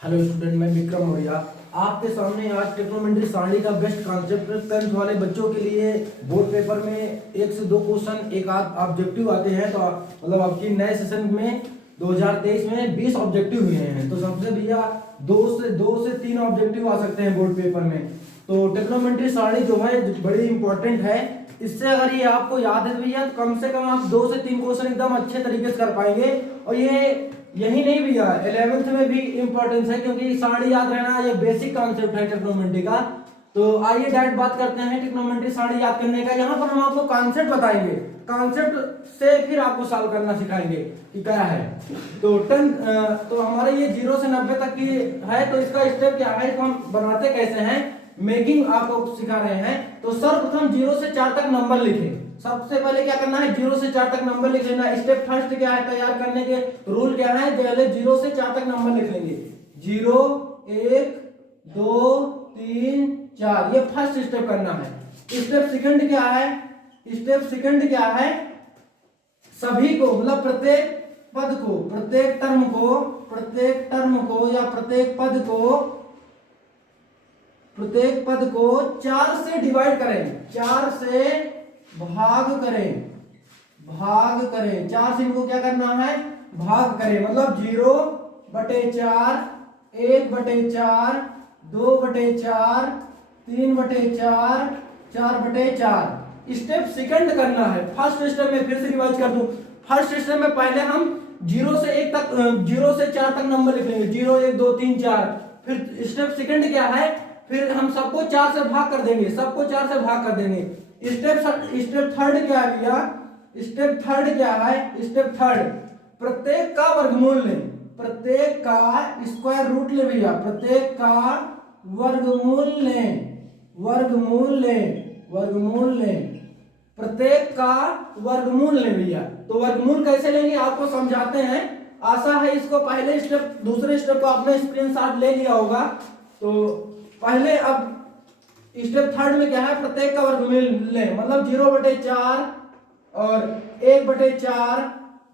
Hello student, मैं विक्रम मौर्य आपके सामने आज ट्रिग्नोमेट्री सारणी का बेस्ट कॉन्सेप्ट 10th वाले बच्चों के लिए बोर्ड पेपर में 1 से 2 क्वेश्चन एक आध ऑब्जेक्टिव आते हैं। तो मतलब आपकी नए सेशन में 2023 में 20 ऑब्जेक्टिव हुए हैं। तो सबसे भैया 2 से 3 ऑब्जेक्टिव आ सकते हैं बोर्ड पेपर में। तो ट्रिग्नोमेट्री सारणी जो है बड़ी इंपॉर्टेंट है। इससे अगर ये आपको याद है भैया तो कम से कम आप 2 से 3 क्वेश्चन एकदम अच्छे तरीके से कर पाएंगे। और ये यही नहीं भैया 11th में भी इंपॉर्टेंस है, क्योंकि सारणी याद रहना ये बेसिक कॉन्सेप्ट है ट्रिग्नोमेट्री का। तो आइए डायरेक्ट बात करते हैं ट्रिग्नोमेट्री सारणी याद करने का। यहाँ पर हम आपको कॉन्सेप्ट बताएंगे, कॉन्सेप्ट से फिर आपको सॉल्व करना सिखाएंगे कि क्या है। तो तो हमारे ये 0 से 90 तक की है। तो इसका स्टेप क्या है, इसको हम बनाते कैसे हैं, मेकिंग आपको सिखा रहे हैं। तो सर्वप्रथम 0 से 4 तक नंबर लिखें। सबसे पहले क्या करना है, 0 से 4 तक नंबर लिख लेना। स्टेप फर्स्ट क्या है, तैयार करने के रूल क्या है, पहले 0 से 4 तक नंबर लिख लेंगे। 0 1 2 3 4, ये फर्स्ट स्टेप करना है। स्टेप सेकंड क्या है, स्टेप सेकंड क्या है, सभी को मतलब प्रत्येक पद को, प्रत्येक टर्म को या प्रत्येक पद को 4 से डिवाइड करें, 4 से भाग करें। 4 से इनको क्या करना है, भाग करें। मतलब 0/4 1/4 2/4 3/4 4/4। स्टेप सेकंड करना है। फर्स्ट स्टेप में फिर से रिवाइज कर दूं। फर्स्ट स्टेप में पहले हम 0 से 4 तक नंबर लिख लेंगे, 0 1 2 3 4। फिर स्टेप सेकंड क्या है, फिर हम सबको 4 से भाग कर देंगे, स्टेप थर्ड क्या है भैया, स्टेप थर्ड क्या है, स्टेप थर्ड प्रत्येक का वर्गमूल लें, प्रत्येक का स्क्वायर रूट ले भैया, प्रत्येक का वर्गमूल लें, प्रत्येक का वर्गमूल लें भैया। तो वर्गमूल कैसे लेंगे आपको समझाते हैं, आशा है इसको पहले स्टेप दूसरे स्टेप को आपने स्क्रीनशॉट ले लिया होगा। तो पहले अब स्टेप थर्ड में क्या है, प्रत्येक का वर्गमूल लें। मतलब 0/4 और 1/4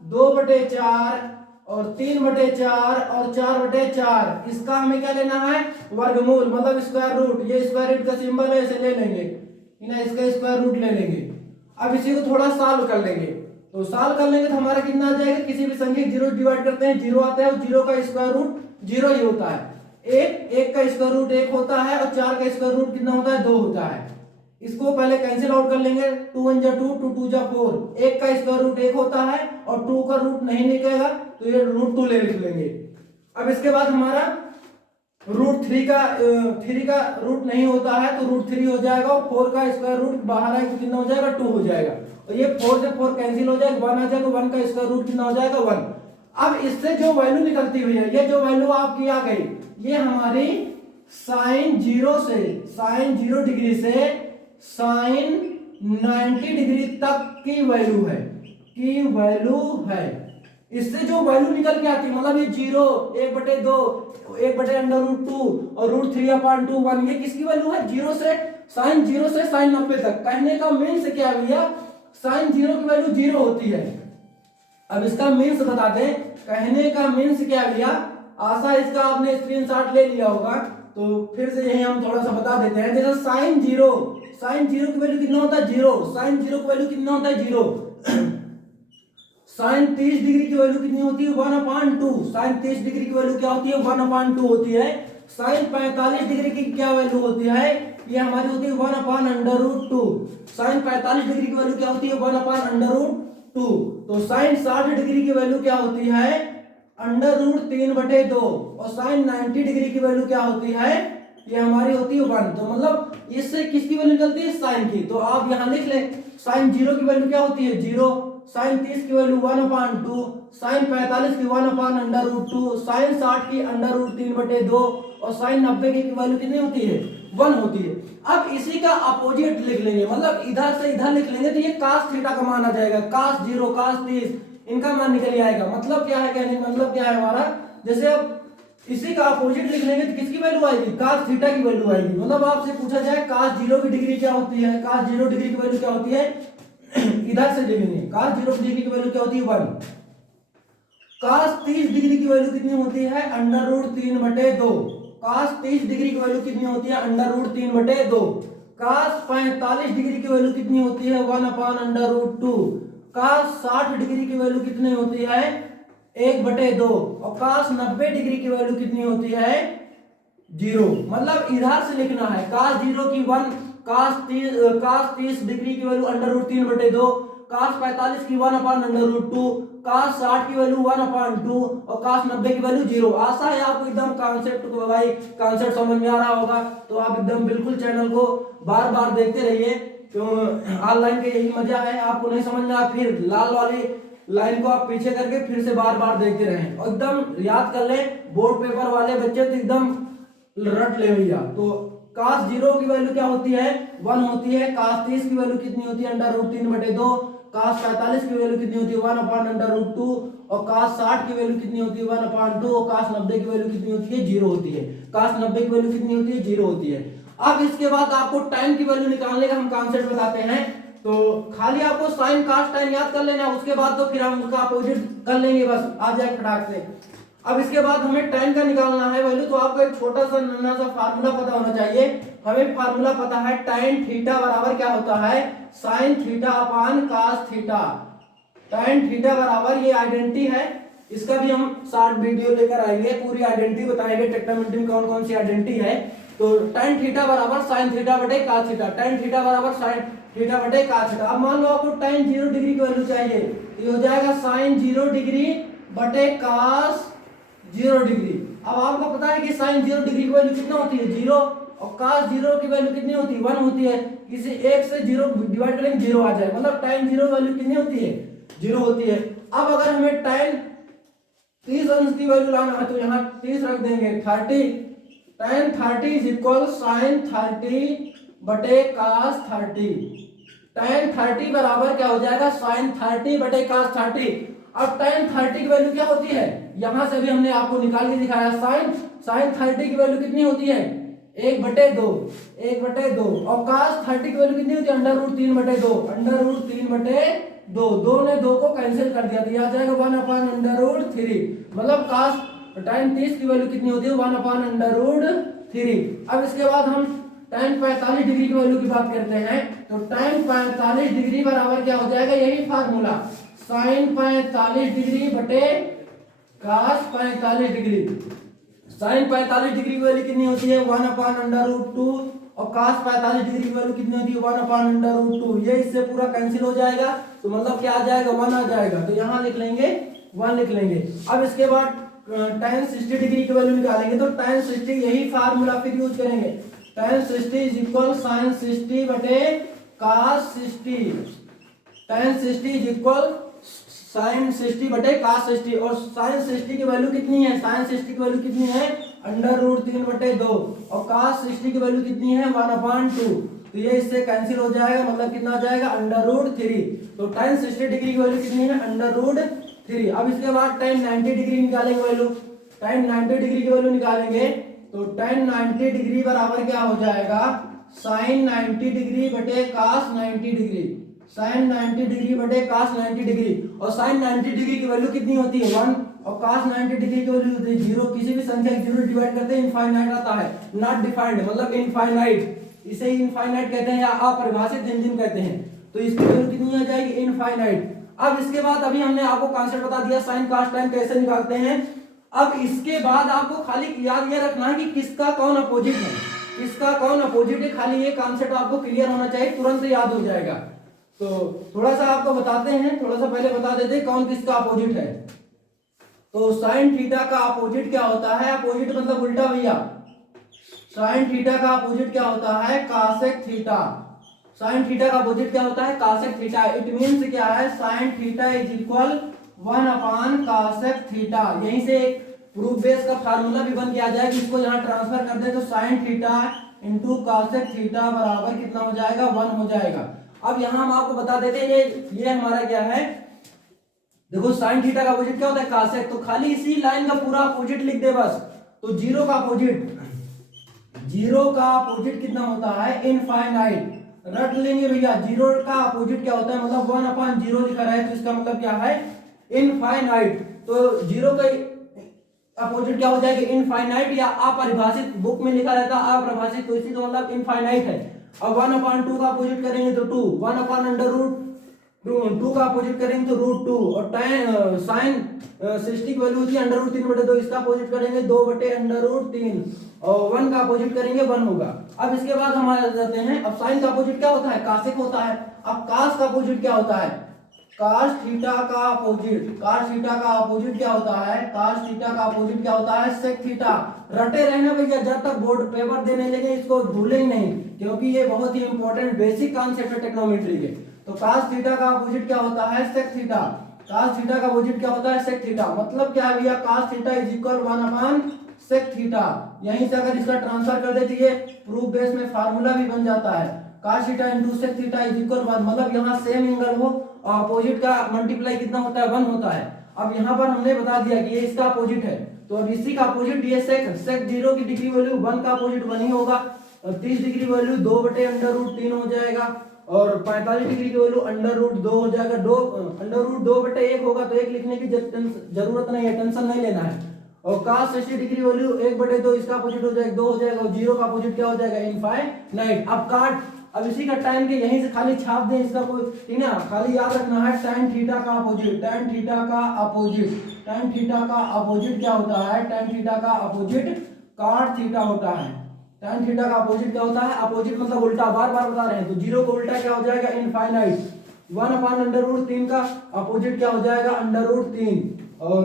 2/4 और 3/4 और 4/4, इसका हमें क्या लेना है, वर्गमूल मतलब स्क्वायर रूट। ये स्क्वायर रूट का सिंबल है, इसे ले लेंगे, इसका स्क्वायर रूट ले लेंगे। अब इसी को थोड़ा सॉल्व कर लेंगे। तो सॉल्व कर लेंगे तो हमारा कितना आ जाएगा, किसी भी संख्या 0 डिवाइड करते हैं 0 आता है, और 0 का स्क्वायर रूट 0 ही होता है। एक का स्क्वायर रूट 1 होता है, और 4 का स्क्वायर रूट कितना होता है, 2 होता है। इसको पहले कैंसिल आउट कर लेंगे, 2 1 जा 2 2 2 जा 4। 1 का स्क्वायर रूट 1 होता है, और 2 का रूट नहीं निकलेगा तो ये √2 ले लिख लेंगे। अब इसके बाद हमारा √3 का रूट नहीं होता है तो √3 हो जाएगा, और 4 का स्क्वायर रूट बाहर है तो कितना हो जाएगा, 2 हो जाएगा। और ये 4 से 4 कैंसिल हो जाएगा, 1 आ जाएगा, 1 का स्क्वायर रूट कितना हो जाएगा, 1। अब इससे जो वैल्यू निकलती हुई है, ये जो वैल्यू आपकी आ गई, ये हमारी sin 0 डिग्री से sin 90 डिग्री तक की वैल्यू है। इससे जो वैल्यू निकल के आती है, मतलब ये 0 1/2 1/√2 और √3/2 1, ये किसकी वैल्यू है, 0 से sin 90 तक। कहने का मीन्स क्या है भैया, sin 0 की वैल्यू 0 होती है। अब इसका मीन्स बता दें, कहने का मीन्स क्या है भैया, आशा इसका आपने स्क्रीनशॉट ले लिया होगा, तो फिर से यही हम थोड़ा सा बता देते हैं। जैसे sin 0 की वैल्यू कितना होता है, 0। sin 0 की वैल्यू कितना होता है, 0। sin 30 डिग्री की वैल्यू कितनी होती है, 1/2। sin 30 डिग्री की वैल्यू क्या होती है, 1/2 होती है। sin 45 डिग्री की क्या वैल्यू होती है, ये हमारी होती है 1/√2। sin 45 डिग्री की वैल्यू क्या होती है, 1/√2। तो sin 60 डिग्री की वैल्यू क्या होती है, √3/2। और sin 90 डिग्री की वैल्यू क्या होती है, ये हमारी होती है 1। तो मतलब इससे किसकी वैल्यू निकलती है, sin की। तो आप यहां लिख लें, sin 0 की वैल्यू क्या होती है, 0। sin 30 की वैल्यू 1/2, sin 45 की 1/√2, sin 60 की √3/2, और sin 90 की वैल्यू कितनी होती है, 1 होती है। अब इसी का अपोजिट लिख लेंगे, मतलब इधर से इधर लिख लेंगे तो ये cos थीटा का मान आ जाएगा। cos 0 cos 30 इनका मान निकल आएगा। मतलब क्या है, कहने का मतलब क्या है हमारा, जैसे अब इसी का अपोजिट लिख लेंगे तो किसकी वैल्यू आएगी, cos थीटा की वैल्यू आएगी। मतलब आपसे पूछा जाए cos 0 की डिग्री क्या होती है, cos 0 डिग्री की वैल्यू क्या होती है, इधर से लिखेंगे cos 0 डिग्री की वैल्यू क्या होती है, 1। cos 30 डिग्री की वैल्यू कितनी होती है अंडर रूट 3/2। cos 30 डिग्री की वैल्यू कितनी होती है अंडर रूट 3/2। cos 45 डिग्री की वैल्यू कितनी होती है 1/√2। cos 60 डिग्री की वैल्यू कितनी होती है 1/2। और cos 90 डिग्री की वैल्यू कितनी होती है 0। मतलब इधर से लिखना है cos 0 की 1, cos 30 डिग्री की वैल्यू अंडर रूट 3/2, cos 45 की 1/√2, cos 60 की वैल्यू 1/2 और cos 90 की वैल्यू 0। आशा है आपको एकदम कॉन्सेप्ट को भाई कॉन्सेप्ट समझ में आ रहा होगा। तो आप एकदम बिल्कुल चैनल को बार बार देखते रहिए, तो ऑनलाइन के यही मजा है। आपको नहीं समझ में आया फिर लाल वाली लाइन को आप पीछे करके फिर से बार बार देखते रहें और एकदम याद कर ले। बोर्ड पेपर वाले बच्चे तो एकदम रट ले भैया। तो cos 0 की वैल्यू क्या होती है 1 होती है। cos 30 की वैल्यू कितनी होती है अंडर रूट 3/2। cos 45 की वैल्यू कितनी होती है 1/√2 और cos 60 की वैल्यू कितनी होती है 1/2 और cos 90 की वैल्यू कितनी होती है 0 होती है। cos 90 की वैल्यू कितनी होती है 0 होती है। अब इसके बाद आपको टाइम की वैल्यू निकालने का हम कॉन्सेप्ट बताते हैं। तो खाली आपको साइन cos tan याद कर लेना, उसके बाद तो फिर हम उसका अपोजिट कर लेंगे, बस आ जाए फटाक से। अब इसके बाद हमें tan का निकालना है वैल्यू। तो आपको एक छोटा सा नन्हा सा फार्मूला पता होना चाहिए। हमें फार्मूला पता है tan थीटा बराबर क्या होता है sin theta upon cos theta. tan theta बराबर ये आइडेंटिटी है, इसका भी हम शॉर्ट वीडियो लेकर आएंगे, पूरी आइडेंटिटी बताएंगे टेक्नोमेट्री में कौन कौन सी आइडेंटिटी है। तो tan थीटा बराबर sin थीटा बटे cos थीटा, tan थीटा बराबर sin थीटा बटे cos थीटा। अब मान लो आपको tan 0 डिग्री की वैल्यू चाहिए, ये हो जाएगा sin 0 डिग्री बटे cos 0 डिग्री। अब आपको पता है कि sin 0 डिग्री की वैल्यू कितना होती है 0 और cos 0 की वैल्यू कितनी होती है 1 होती है। किसी एक से 0 डिवाइड करेंगे 0 आ जाए, मतलब tan 0 वैल्यू कितनी होती है 0 होती है। अब अगर हमें tan 30 अंश की वैल्यू लाना है तो यहाँ 30 रख देंगे 30। tan 30 इज इक्वल sin 30 बटे cos 30। tan 30 बराबर क्या हो जाएगा sin 30 बटे cos 30। अब tan 30 की वैल्यू क्या होती है यहां से भी हमने आपको निकाल के दिखाया। sin 30 की वैल्यू कितनी होती है 1/2 और cos 30 की वैल्यू कितनी होती है अंडर रूट 3/2 2 ने 2 को कैंसिल कर दिया तो यह आ जाएगा 1/√3। मतलब cos tan 30 की वैल्यू कितनी होती है 1/√3। अब इसके बाद हम tan 45 डिग्री की वैल्यू की बात करते हैं। तो tan 45 डिग्री बराबर क्या हो जाएगा यही फार्मूला sin 45 डिग्री बटे cos 45 डिग्री। sin 45 डिग्री की वैल्यू कितनी होती है 1/√2 और cos 45 डिग्री की वैल्यू कितनी होती है 1/√2। ये इससे पूरा कैंसिल हो जाएगा तो मतलब क्या आ जाएगा 1 आ जाएगा, तो यहाँ लिख लेंगे 1 लिख लेंगे। अब इसके बाद tan 60 डिग्री की वैल्यू निकालेंगे तो tan 60 यही फार्मूला फिर यूज करेंगे। tan 60 इज इक्वल sin 60 बटे cos 60। tan 60 is equal sin 60 बटे cos 60 और sin 60 की वैल्यू कितनी है sin 60 की वैल्यू कितनी है √3/2 और cos 60 की वैल्यू कितनी है 1/2। तो ये इससे कैंसिल हो जाएगा, मतलब कितना आ जाएगा √3। तो tan 60 डिग्री की वैल्यू कितनी है √3। अब इसके बाद tan 90 डिग्री निकालेंगे वैल्यू। tan 90 डिग्री की वैल्यू निकालेंगे तो tan 90 डिग्री बराबर क्या हो जाएगा sin 90 डिग्री बटे cos 90 डिग्री। sin 90 डिग्री बटे cos 90 डिग्री और sin 90 डिग्री की वैल्यू कितनी होती है 1 और cos 90 डिग्री की वैल्यू होती है 0। किसी भी संख्या 0 डिवाइड करते हैं इनफाइनाइट आता है, नॉट डिफाइंड मतलब इनफाइनाइट, इसे इनफाइनाइट कहते हैं या अपरिभाषित व्यंजन कहते हैं। तो इसकी वैल्यू कितनी आ जाएगी इनफाइनाइट। अब इसके बाद अभी हमने आपको कॉन्सेप्ट बता दिया sin cos tan कैसे निकालते हैं। अब इसके बाद आपको खाली याद ये रखना है कि किसका कौन अपोजिट है, किसका कौन अपोजिट है, खाली ये कॉन्सेप्ट आपको क्लियर होना चाहिए, तुरंत याद हो जाएगा। तो थोड़ा सा आपको बताते हैं, थोड़ा सा पहले बता देते हैं कौन किसका अपोजिट है। तो sin थीटा का अपोजिट क्या होता है, अपोजिट मतलब उल्टा भैया। sin थीटा का अपोजिट क्या होता है cosec थीटा। sin थीटा का अपोजिट क्या होता है cosec थीटा। इट मींस क्या है sin theta is equal 1/cosec theta. यहीं से एक प्रूफ बेस का फार्मूला भी बन के आ जाएगा, इसको यहाँ ट्रांसफर कर दे तो sin theta into cosec theta बराबर कितना हो जाएगा 1 हो जाएगा। अब यहाँ हम आपको बता देते हैं ये हमारा क्या है, देखो sin थीटा का अपोजिट क्या होता है cosec, तो खाली इसी लाइन का पूरा अपोजिट लिख दे बस। तो जीरो का अपोजिट कितना होता है इनफाइनाइट, रट लेंगे भैया। जीरो का अपोजिट क्या होता है, मतलब 1/0 लिखा रहा है तो इसका मतलब क्या है इनफाइनाइट। तो जीरो का अपोजिट क्या हो जाएगा, इनफाइनाइट या अपरिभाषित, बुक में लिखा रहता है अपरिभाषित, तो इसी का मतलब इनफाइनाइट है। अब 1/2 का अपोजिट करेंगे तो 2, 1/√2 का अपोजिट करेंगे तो √2, और tan साइन 60 की वैल्यू होती है √3/2, इसका अपोजिट करेंगे 2/√3, और 1 का अपोजिट करेंगे 1 होगा। अब इसके बाद हम आ जाते हैं, अब साइन का अपोजिट क्या होता है, कासेक होता है। अब कास का अपोजिट क्या होता है, कास थीटा का अपोजिट, कास थीटा का अपोजिट क्या होता है, कास थीटा का अपोजिट क्या होता है, सेक थीटा। रटे रहना भैया, जब तक बोर्ड पेपर देने लगे इसको भूले ही नहीं, क्योंकि ये बहुत ही इंपॉर्टेंट बेसिक कॉन्सेप्ट है ट्रिग्नोमेट्री के। तो कास थीटा का अपोजिट क्या होता है, सेक थीटा। कास थीटा का अपोजिट क्या होता है, सेक थीटा। मतलब क्या है भैया, cos theta is equal 1/sec theta. यहीं से अगर इसका ट्रांसफर कर देते ये प्रूफ बेस में फार्मूला भी बन जाता है, cos theta into sec theta is equal 1। मतलब यहाँ सेम एंगल हो और अपोजिट का मल्टीप्लाई कितना होता है, 1 होता है। अब यहाँ पर हमने बता दिया कि ये इसका अपोजिट है, तो अब इसी का अपोजिट ये sec 0 की डिग्री वैल्यू 1 का अपोजिट 1 ही होगा, और 30 डिग्री वैल्यू 2/√3 हो जाएगा, और 45 डिग्री की वैल्यू √2 हो जाएगा। √2/1 होगा, तो 1 लिखने की जरूरत नहीं है, टेंशन नहीं लेना है। और cos 60 डिग्री वैल्यू 1/2, इसका अपोजिट हो जाएगा 2 हो जाएगा, और 0 का अपोजिट क्या हो जाएगा, इनफाइनाइट। अब काट, अब इसी का टाइम के यहीं से खाली छाप दें, इसका कोई ठीक ना, खाली याद रखना है tan थीटा का अपोजिट, tan थीटा का अपोजिट, tan थीटा का अपोजिट क्या होता है, tan थीटा का अपोजिट cot थीटा होता है। tan थीटा का अपोजिट क्या होता है, अपोजिट मतलब उल्टा, बार बार बता रहे हैं, तो 0 को उल्टा क्या हो जाएगा, इनफाइनाइट। 1/√3 का अपोजिट क्या हो जाएगा, √3, और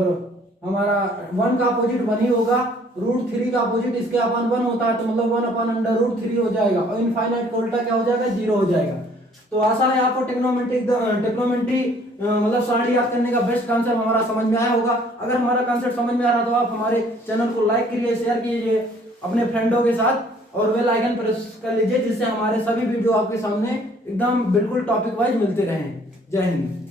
हमारा 1 का अपोजिट 1 ही होगा, √3 का अपोजिट इसके अपन 1 होता है, तो मतलब 1/√3 हो जाएगा, और इनफाइनाइट का उल्टा क्या हो जाएगा, 0 हो जाएगा। तो आशा है आपको टेक्नोमेट्री मतलब सारणी याद करने का बेस्ट कॉन्सेप्ट हमारा समझ में आया होगा। अगर हमारा कॉन्सेप्ट समझ में आ रहा तो आप हमारे चैनल को लाइक कीजिए, शेयर कीजिए अपने फ्रेंडों के साथ, और बेल आइकन प्रेस कर लीजिए, जिससे हमारे सभी वीडियो आपके सामने एकदम बिल्कुल टॉपिक वाइज मिलते रहें। जय हिंद।